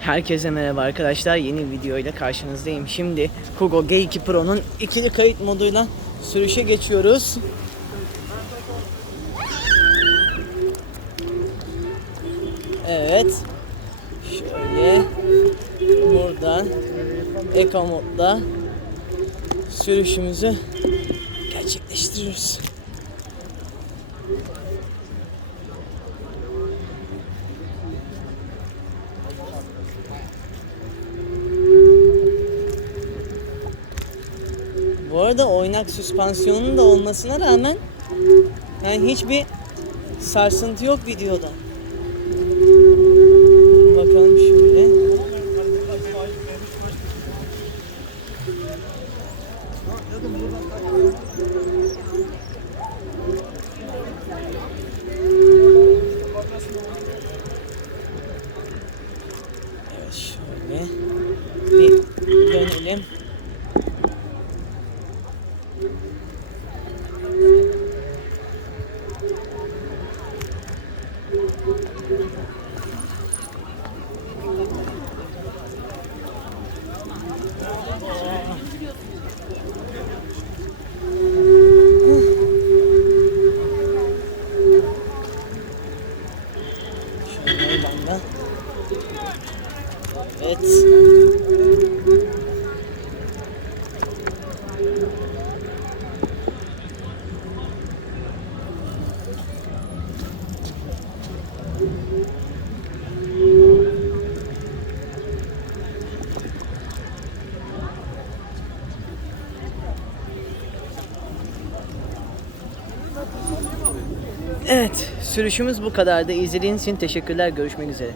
Herkese merhaba arkadaşlar. Yeni video ile karşınızdayım. Şimdi Kugo G2 Pro'nun ikili kayıt moduyla sürüşe geçiyoruz. Evet. Şöyle buradan Eco modda sürüşümüzü gerçekleştiriyoruz. Bu arada oynak süspansiyonun da olmasına rağmen yani hiçbir sarsıntı yok videoda. Bakalım şöyle. Evet şöyle bir dönelim. Şöyle ben. Evet. Evet, sürüşümüz bu kadardı. İzlediğiniz için teşekkürler. Görüşmek üzere.